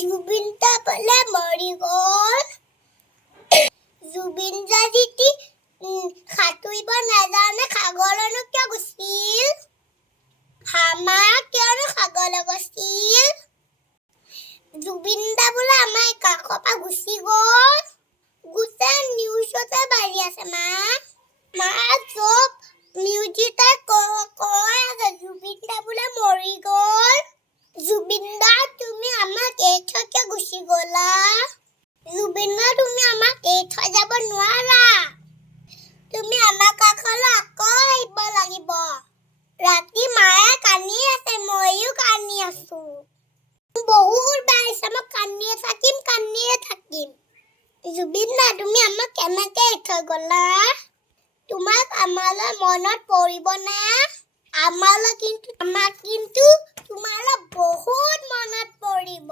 জুবিন দা বোলে মৰি গ'ল। জুবিন দা যদি সাঁতুৰিব নাজানে সাগৰলৈ কিয় গৈছিল? আমাৰ কিয়নো সাগৰলৈ গৈছিল? জুবিন দা বোলে আমাৰ কাষৰ পৰা গুচি গ'ল। গোটেই নিউজতে বাঢ়ি আছে মা চব নিউজতে কৈ আছে জুবিন দা বোলে মৰি গ'ল। জুবিন দা তুমি আমাক এৰি থৈ কিয় গুচি গ'লা? জুবিন দা তুমি আমাক এৰি থৈ যাব নোৱাৰা। তুমি আমাৰ কাষলৈ আকৌ আহিব লাগিব। ৰাতি মায়ে কান্দি আছে, মইও কান্দি আছো। বহুত বাঢ়িছে, মই কান্দিয়ে থাকিম। জুবিন দা তুমি আমাক কেনেকে এৰি থৈ গ'লা? তোমাক আমালৈ মনত পৰিব না? আমাক কিন্তু তোমালৈ বহুত মনত পৰিব।